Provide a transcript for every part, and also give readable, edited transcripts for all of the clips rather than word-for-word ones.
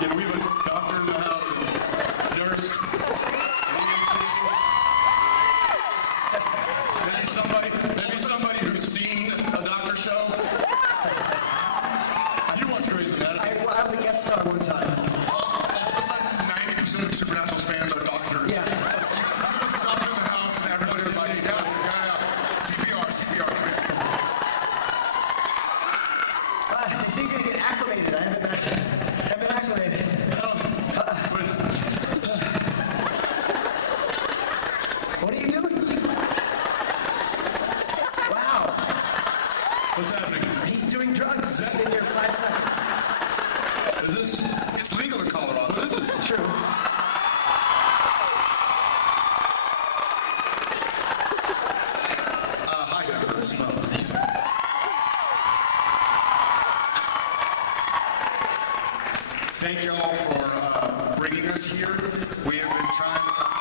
Yeah, we have a doctor in the house, a nurse, an EMT. Maybe somebody who's seen a doctor show. You watch Grey's Anatomy. I was a guest star one time. All of a sudden, 90% of Supernatural fans are doctors. Yeah. There was a doctor in the house, and everybody was like, yeah. CPR. Is he going to get acclimated? I haven't been acclimated. What are you doing? Wow. What's happening? He's doing drugs. It's been here 5 seconds. Is this? It's legal in Colorado. What is this? It's true. Hi, Deborah. Smoke. Thank you all for bringing us here. We have been trying to come to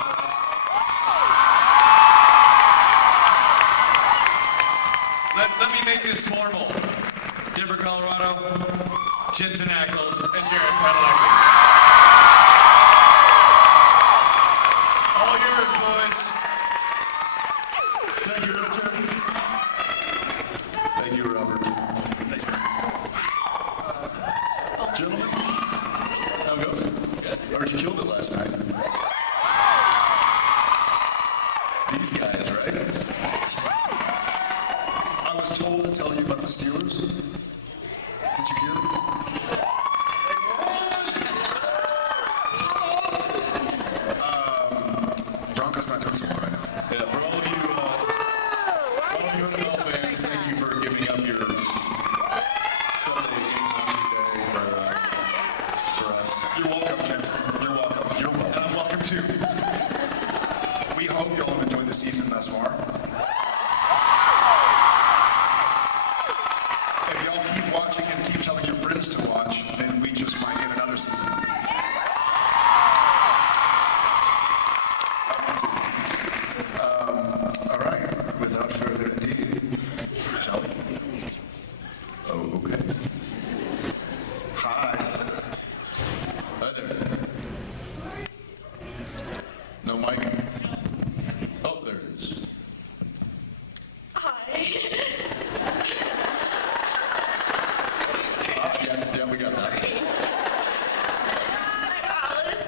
Let me make this formal. Denver, Colorado, Jensen Ackles, and Jared Padalecki. All yours, boys. Thank you, Richard. Thank you, Robert. Thanks, man. Gentlemen, how it goes? Good. Heard you killed it last night. These guys, right? I was told to tell you about the Steelers. Did you hear? Broncos not doing so well right now. Yeah, for all of you NFL fans, thank you for giving up your Sunday game watching day for us. You're welcome, Jensen. You're welcome. And I'm welcome too. We hope y'all have enjoyed the season thus far. If y'all keep watching and keep telling your friends to watch, then we just might get another season. All right, without further ado, shall we? Oh, okay. Hi. Hi there. No mic? Oh, there it is. Hi. Yeah, we got that. I'm Alice.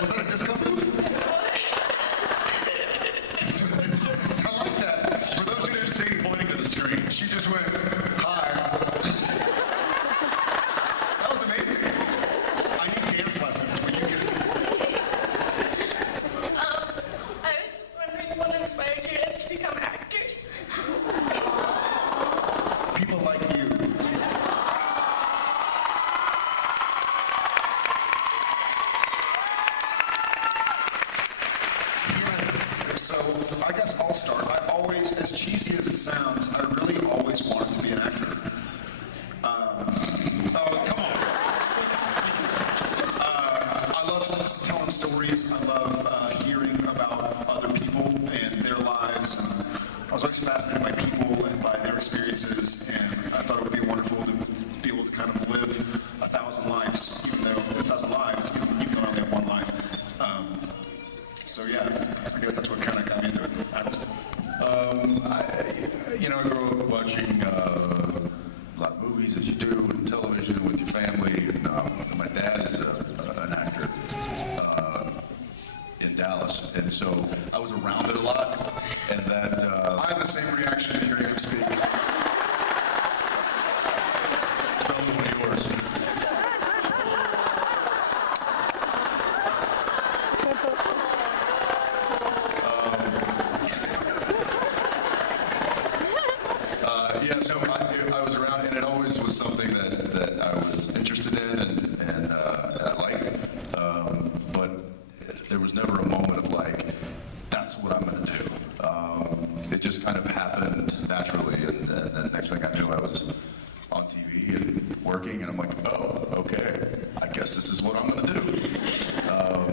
Was that a disco move? I like that. For those who didn't see, pointing to the screen, she just went, hi. That was amazing. I need dance lessons. Will you get it? I was just wondering what inspired you guys to become actors. People like you. Yeah, so I guess I'll start. I always, as cheesy as it sounds, I really always wanted to be an actor. Oh, come on. I love telling stories. I love hearing about other people and their lives. And I was always fascinated by people and by their experiences. And I thought it would be wonderful to be able to kind of live 1,000 lives, even though I only have one life. So yeah, I guess that's what kind of got me into it. Adels? I grew up watching a lot of movies, as you do, and television with your family. And my dad is an actor in Dallas, and so I was around it a lot. And that I have the same reaction to hearing him speak. it's probably one of yours. Yeah, so I was around, and it always was something that I was interested in and I liked. But there was never a moment of like, that's what I'm going to do. It just kind of happened naturally, and then next thing I knew, I was on TV and working, and I'm like, oh, okay, I guess this is what I'm going to do.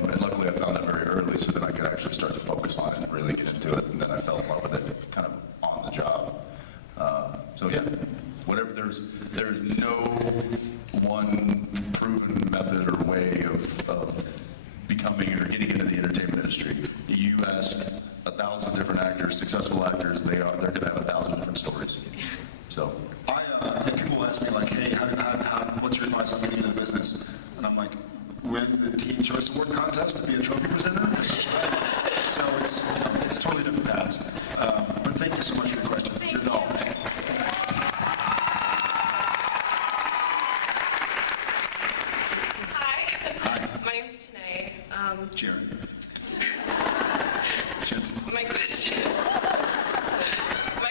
And luckily, I found that very early, so that I could actually start to focus on it and really get into it. And then I fell in love with it, kind of on the job. So yeah, whatever. There's no actors, successful actors, they're going to have 1,000 different stories. So, And people ask me like, hey, what's your advice on getting into the business? And I'm like, win the Teen Choice Award contest to be a trophy presenter. So it's totally different paths. But thank you so much for your question. Your dog. Hi. My name's Tanae. Jared. Jensen. My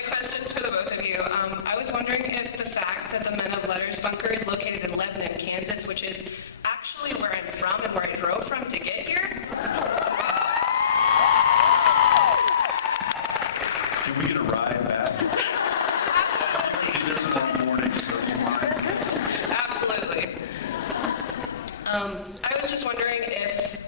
question's for the both of you. I was wondering if the fact that the Men of Letters bunker is located in Lebanon, Kansas, which is actually where I'm from and where I drove from to get here. can we get a ride back? Absolutely. There's tomorrow morning, so you mind? Absolutely. I was just wondering if,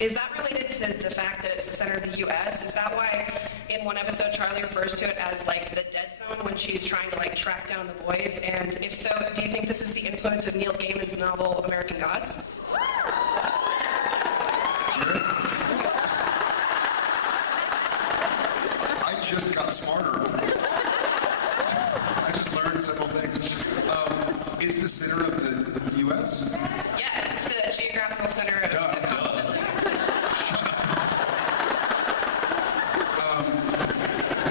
is that related to the fact that it's the center of the U.S.? Is that why in one episode Charlie refers to it as the dead zone when she's trying to track down the boys? And if so, do you think this is the influence of Neil Gaiman's novel American Gods? Jared? I just got smarter. I just learned several things. It's the center of the U.S.? Yes, it's the geographical center of the continent.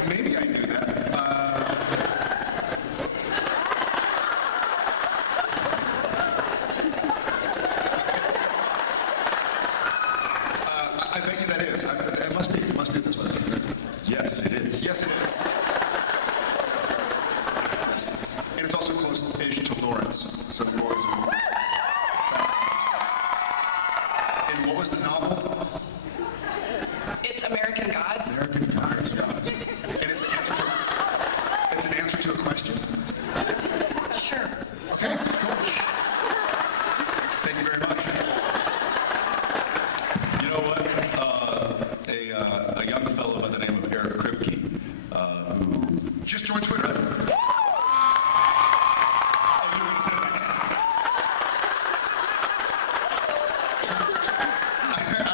Maybe I knew that. I bet you that is. It must be this way. Yes, it is. Yes, it is. Yes, it is. Yes. And it's also close-ish to Lawrence, so the boys are... And what was the novel? It's American Gods. American Gods. And it's an answer to a question? Sure. Okay, cool. Thank you very much. You know what? A young fellow by the name of Eric Kripke, who Just join Twitter. I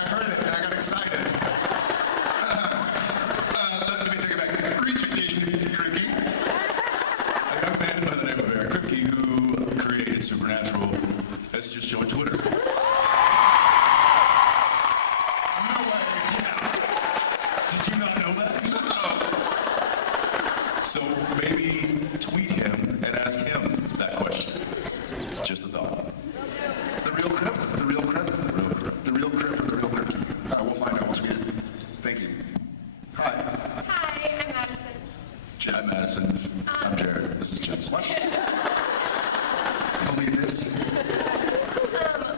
heard it and I got excited. Let me take it back. Retweet Cricky. a young man by the name of Eric Kripke, who created Supernatural, has just joined Twitter. No way. Did you not know that? So maybe tweet him and ask him that question. Just a thought. The real Crip. The real Crip. The real Crip. The real Crip or the real Crip. We'll find out once we get it. Thank you. Hi. Hi, I'm Madison. Hi, Madison. I'm Jared. This is Jensen. What? He'll lead this.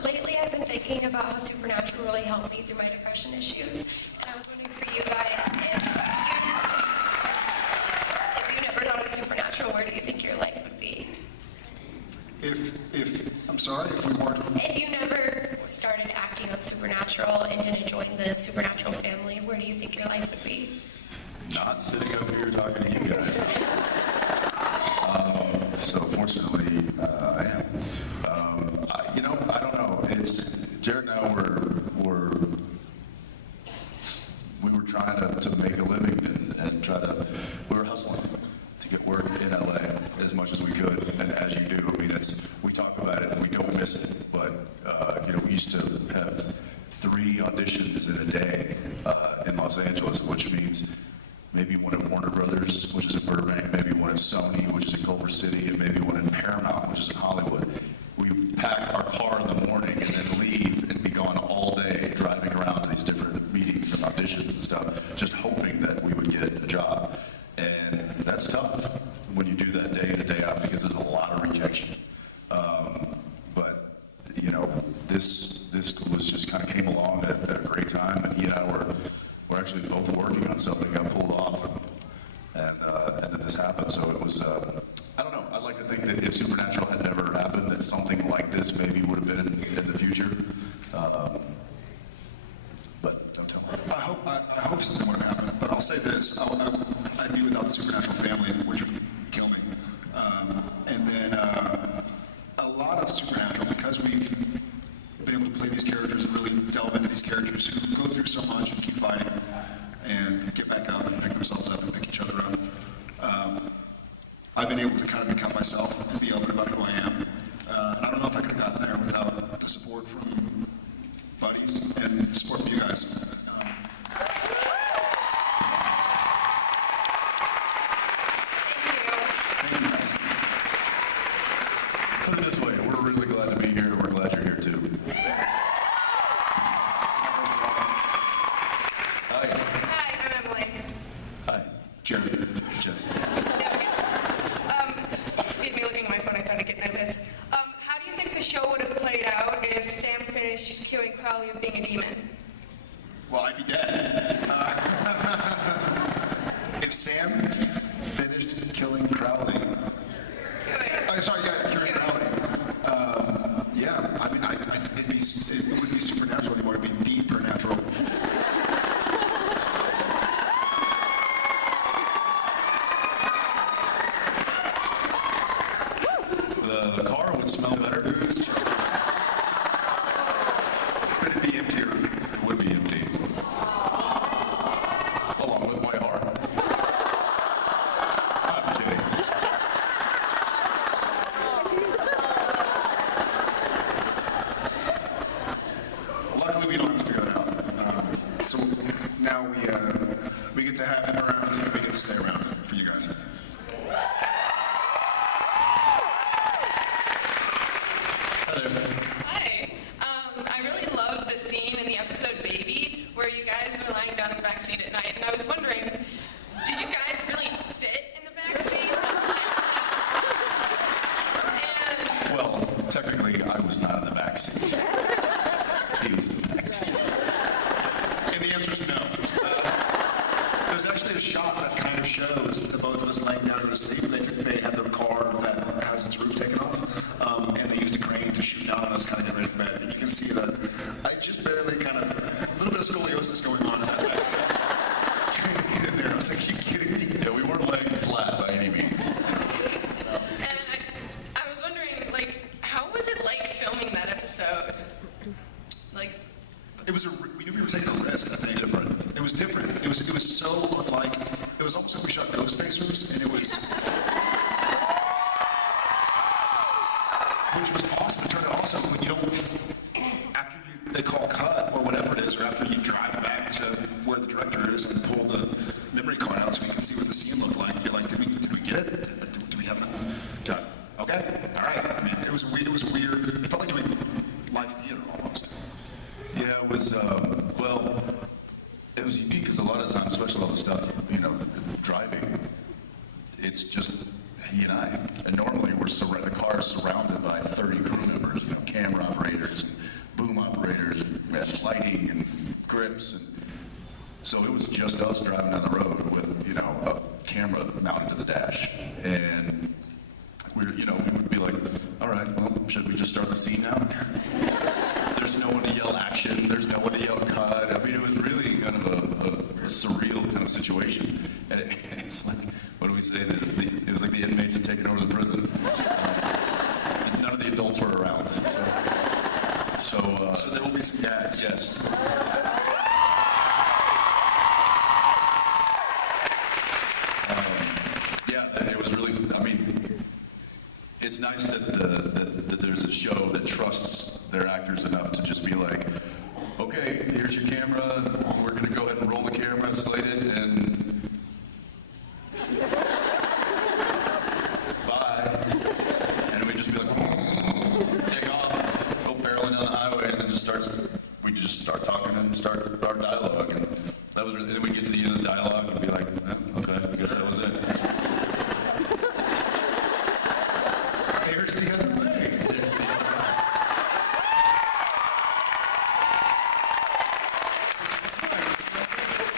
Lately I've been thinking about how Supernatural really helped me through my depression issues. And I was wondering for you guys, if you never thought of Supernatural, where do you think your life would be? I'm sorry, if we weren't... If you never started acting on Supernatural and didn't join the Supernatural family, where do you think your life would be? Not sitting up here talking to you guys. So fortunately, I am. I don't know. Jared and I we were trying to make a living and we were hustling to get work in LA as much as we could, and as you do. I mean, we talk about it and we don't miss it, but we used to have 3 auditions in a day in Los Angeles, which means maybe one at Warner Brothers, which is in Burbank, maybe one at Sony, which is in Culver City, and maybe one in Paramount, which is in Hollywood. We pack our car in the morning and then leave and be gone all day driving around to these different meetings and auditions and stuff, just hoping that we would get a job. And that's tough when you do that day in and day out because there's a lot of rejection. But this was just kind of came along at a great time, and he and I were actually both working on something got pulled off, and then this happened. So it was, I don't know. I'd like to think that if Supernatural had never happened, that something like this maybe would have been in the future. But don't tell me. I hope something would have happened, but I'll say this. I'd be without the Supernatural family, which would kill me. And then a lot of Supernatural, because we've been able to play these characters and really delve into these characters who go through so much and keep fighting. And Hi. Hi, I'm Emily. Hi. Jared. Jess. Excuse me, looking at my phone, I thought I'd get nervous. How do you think the show would have played out if Sam finished accusing Crowley of being a demon? Well, I'd be dead. If Sam finished killing Crowley, sorry, yeah, killing Crowley. Yeah, I mean, it wouldn't be supernatural anymore. It'd be deeper natural. The car would smell better. It'd be emptier. It would be empty. Along with my heart. I'm kidding. Luckily, we don't have to figure that out. So now we get to have him around, and we get to stay around for you guys. Hi there. Hi. I really loved the scene in the episode Baby where you guys were lying down in the back seat at night, and I was wondering, did you guys really fit in the back seat? And Well, technically, I was not in the back seat. He was in the back seat. And the answer is no. There's actually a shot that kind of shows the both of us laying down to sleep. They had their car that has its roof taken off, and they used a crane to shoot down on us, kind of get ready for bed. And you can see that I just barely kind of, a little bit of scoliosis going on in that back seat. Trying to get in there. I was like, are you kidding me? Yeah, we weren't laying flat by any means. And I was wondering, like, how was it like filming that episode? Like, We knew we were taking a risk, I think. Different. It was different. It was so unlike, it was almost like we shot Ghostfacers, and it was, which was awesome. It turned out awesome when you don't, they call cut or whatever it is, or after you drive back to where the director is and pull the memory card out so we can see what the scene looked like. You're like, did we get it? Do we have enough? Done. Okay. All right. I mean, it was weird. It felt like doing live theater almost. Yeah, it was, well, it was unique because a lot of times, especially all the stuff, driving, it's just he and I. And normally the car is surrounded by 30 crew members, camera operators, and boom operators, and lighting, and grips. And so it was just us driving down the road with, a camera mounted to the dash. And we would be like, all right, well, should we just start the scene now? There's no one to yell action. There's no one to yell cut. I mean, it was really kind of a surreal kind of situation. And it was like, what do we say? It was like the inmates had taken over the prison. None of the adults were around. So there will be some gags. yes. Yeah, it was really, I mean, it's nice that there's a show that trusts their actors enough to just be like, okay, here's your camera, we're going to go ahead and roll the camera, slate it, and bye. And we'd just be like, take off, go barreling down the highway, and then we just start talking and start our dialogue. And that was really, and then we'd get to the end of the dialogue and be like, okay, I guess that was it. There's the other way. There's the other way.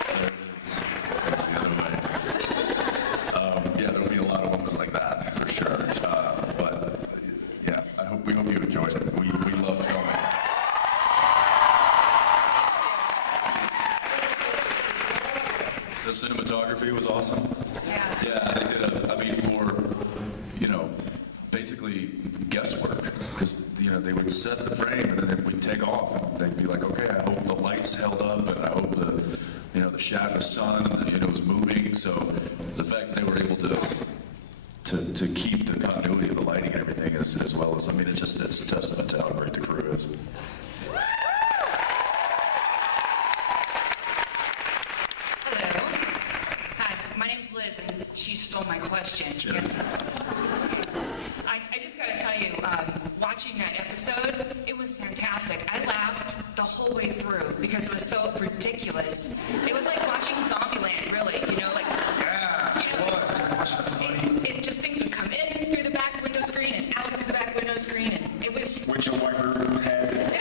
There it is. There's the other way. Yeah, there'll be a lot of moments like that, for sure. But, yeah, we hope you enjoyed it. We love filming. The cinematography was awesome. yeah. Yeah, they did basically guesswork, because, they would set the frame and then we'd take off and they'd be like, okay, I hope the lights held up and I hope the shadow, the sun, was moving. So the fact that they were able to keep the continuity of the lighting and everything as well as, it's a testament to how great the crew is. Hello. Hi, my name's Liz, and she stole my question. Yes. I just got to tell you, watching that episode, it was fantastic. I laughed the whole way through because it was so ridiculous. It was like watching Zombieland, really. You know, like Yeah, you know, it was. It's funny. it just things would come in through the back window screen and out through the back window screen, and it was Windshield wiper head.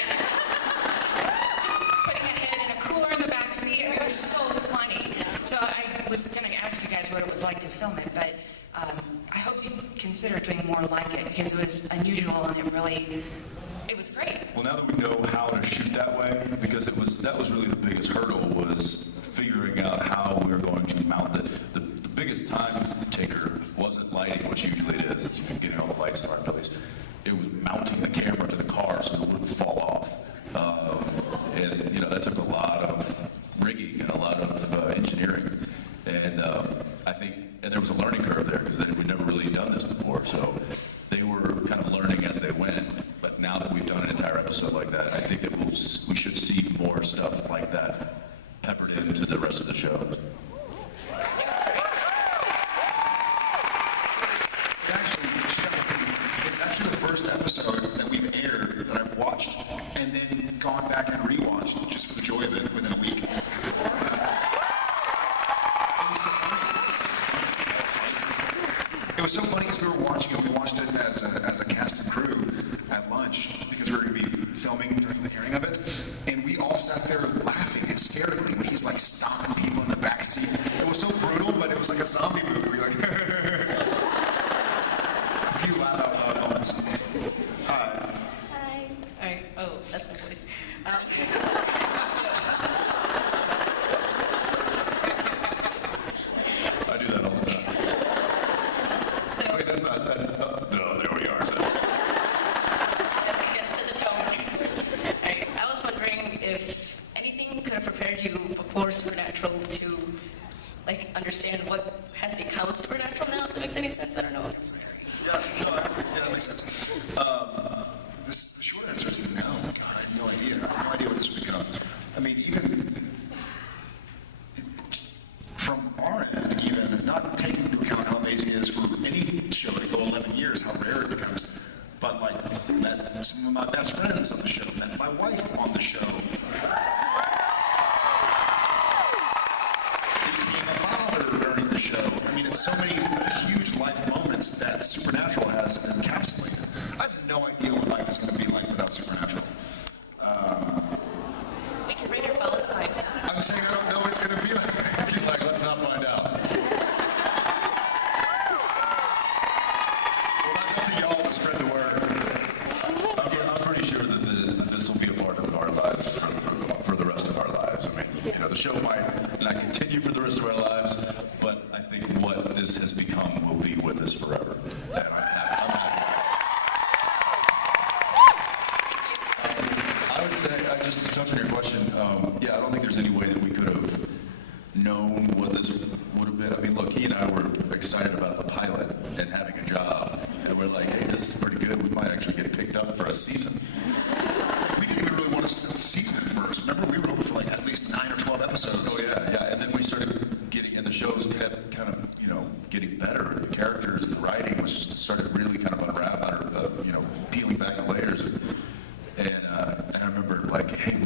just putting a head in a cooler in the back seat. It was so funny. So I was going to ask you guys what it was like to film it, but I hope you consider doing more like it because it was unusual and it was great. Well, now that we know how to shoot that way, because that was really the biggest hurdle, was figuring out how we were going to mount it. The biggest time taker wasn't lighting, which usually it is. It's getting all the lights in the right place. It was mounting the camera to the car so it wouldn't fall off. And that took a lot of rigging and a lot of engineering. And I think, and there was a learning curve there because we'd never really done this before. So they were kind of learning as they went. But now that we've done an entire episode like that, I think that we should see more stuff like that peppered into the rest of the show. It's actually the first episode that we've aired that I've watched and then gone back and rewatched just for the joy of it within a week. It was so funny because we were watching it. We watched it as a cast and crew at lunch because we were going to be filming during the airing of it, and we all sat there laughing hysterically when he's like stomping people in the back seat. It was so brutal, but it was like a zombie movie. We were like a few laugh out loud moments. Hi. All right. Oh, that's my voice. I do that all the time. So, Wait, no, there we are. you gotta set the tone. All right. I was wondering if anything could have prepared you before Supernatural to, like, understand what has become Supernatural now. If that makes any sense. I don't know. I'm sorry. Yeah, that makes sense. The short answer is no. God, I have no idea. I have no idea what this would become. I mean, even from our end, even not taking into account how amazing it is for any show to go 11 years, how rare it becomes. But like, met some of my best friends on the show, met my wife on the show. Became a father during the show. I mean, it's so many huge life moments that Supernatural has encapsulated. I have no idea what life is going to be like without Supernatural. We can rate our Valentine. I'm saying I don't know what it's going to be like. Like, let's not find out. Well, that's up to y'all to spread the word. I'm pretty sure that this will be a part of our lives for the rest of our lives. I mean, the show might not continue for the rest of our lives, but I think what this has become will be with us forever. And I'm happy. I would say, just to touch on your question, I don't think there's any way that we could have known what this would have been. I mean, look, he and I were excited about the pilot and having a job, and we're like, hey, this is pretty good. We might actually get picked up for a season. We didn't even really want to season it first. Remember, we were hoping for like at least 9 or 12 episodes. Oh yeah, and then we started getting, and the shows kept kind of, getting better. The characters, the writing was just started really kind of unraveling, or peeling back the layers. And I remember like, hey,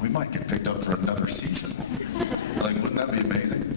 we might get picked up for another season. Like, wouldn't that be amazing?